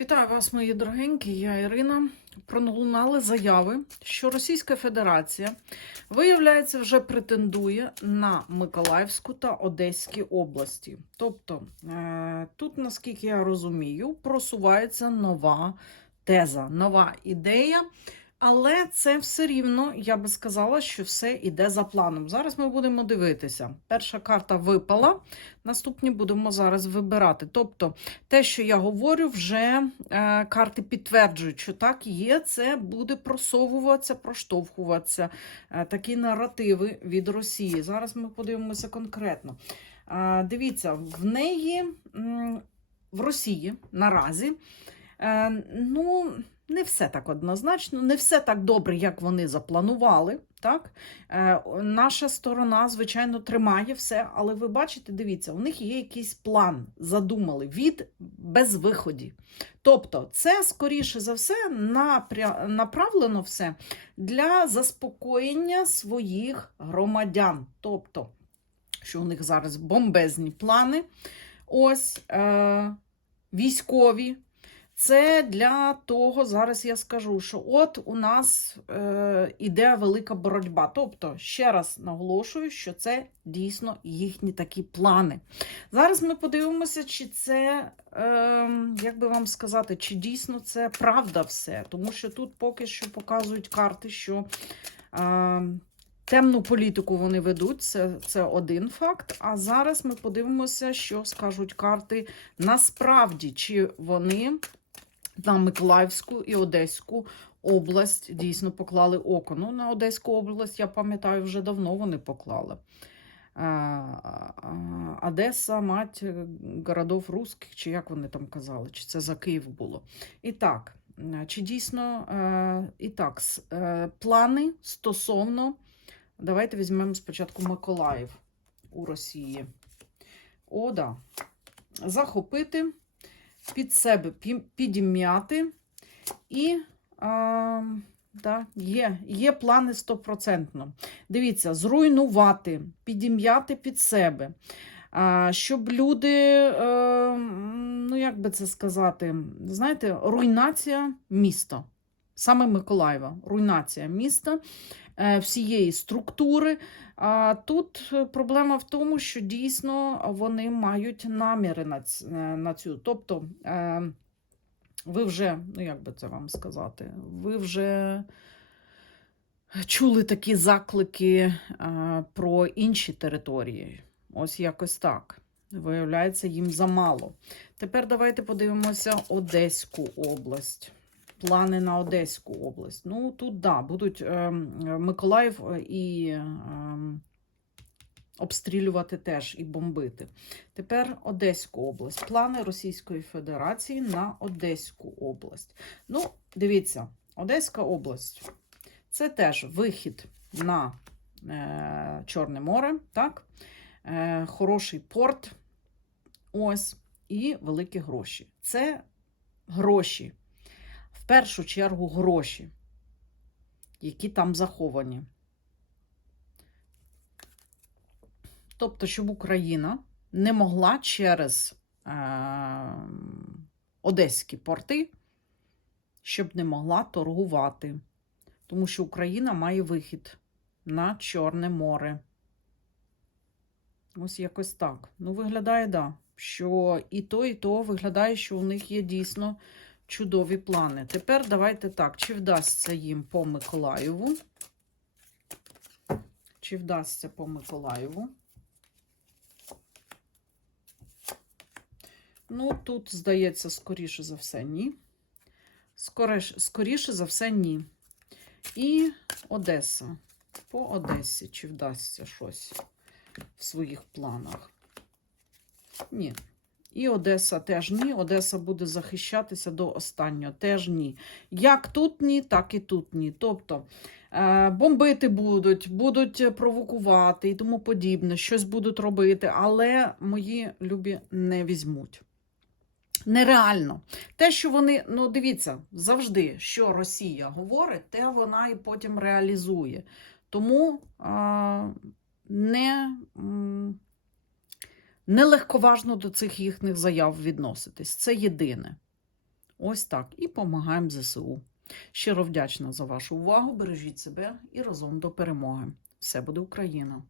Вітаю вас, мої дорогенькі. Я Ірина. Пролунали заяви, що Російська Федерація, виявляється, вже претендує на Миколаївську та Одеські області. Тобто, е, тут, наскільки я розумію, просувається нова теза, нова ідея. Але це все рівно, я би сказала, що все йде за планом. Зараз ми будемо дивитися. Перша карта випала, наступні будемо зараз вибирати. Тобто, те, що я говорю, вже е, карти підтверджують, що так є, це буде просовуватися, проштовхуватися. Е, такі наративи від Росії. Зараз ми подивимося конкретно. Е, дивіться, в неї в Росії наразі. Е, ну, не все так однозначно, не все так добре, як вони запланували. Так? Е, наша сторона, звичайно, тримає все, але ви бачите, дивіться, у них є якийсь план, задумали від безвиході. Тобто, це, скоріше за все, напря... направлено все для заспокоєння своїх громадян. Тобто, що у них зараз бомбезні плани, ось е... військові. Це для того, зараз я скажу, що от у нас е, іде велика боротьба. Тобто, ще раз наголошую, що це дійсно їхні такі плани. Зараз ми подивимося, чи це, е, як би вам сказати, чи дійсно це правда все. Тому що тут поки що показують карти, що е, темну політику вони ведуть, це, це один факт. А зараз ми подивимося, що скажуть карти насправді, чи вони на Миколаївську і Одеську область дійсно поклали око. Ну, на Одеську область, я пам'ятаю, вже давно вони поклали. Одеса, мать городов русських, чи як вони там казали, чи це за Київ було. І так, чи дійсно е, і так, е, плани стосовно, давайте візьмемо спочатку Миколаїв у Росії. О, да. Захопити під себе підім'яти. І а, да, є, є плани стопроцентно. Дивіться, зруйнувати, підім'яти під себе. А, щоб люди, е, ну як би це сказати, знаєте, руйнація міста. Саме Миколаєва, руйнація міста, е, всієї структури. А тут е, проблема в тому, що дійсно вони мають наміри на, е, цю. Тобто, ви вже, ну як би це вам сказати, ви вже чули такі заклики е, про інші території. Ось якось так. Виявляється, їм замало. Тепер давайте подивимося Одеську область. Плани на Одеську область. Ну, тут да, будуть е, Миколаїв е, і е, обстрілювати теж і бомбити. Тепер Одеську область. Плани Російської Федерації на Одеську область. Ну, дивіться, Одеська область це теж вихід на е, Чорне море, так? Е, хороший порт. Ось, і великі гроші. Це гроші. Першу чергу гроші, які там заховані. Тобто, щоб Україна не могла через е, одеські порти, щоб не могла торгувати. Тому що Україна має вихід на Чорне море. Ось якось так. Ну, виглядає, да, що і то, і то виглядає, що у них є дійсно чудові плани. Тепер давайте так, чи вдасться їм по Миколаєву? Чи вдасться по Миколаєву? Ну, тут, здається, скоріше за все, ні. Скоріше, скоріше за все, ні. І Одеса. По Одесі, чи вдасться щось в своїх планах? Ні. І Одеса теж ні. Одеса буде захищатися до останнього. Теж ні. Як тут ні, так і тут ні. Тобто е, бомбити будуть, будуть провокувати і тому подібне, щось будуть робити, але мої любі не візьмуть. Нереально. Те, що вони, ну дивіться, завжди, що Росія говорить, те вона і потім реалізує. Тому а, не, м, нелегковажно до цих їхніх заяв відноситись. Це єдине. Ось так. І допомагаємо ЗСУ. Щиро вдячна за вашу увагу. Бережіть себе і разом до перемоги. Все буде Україна!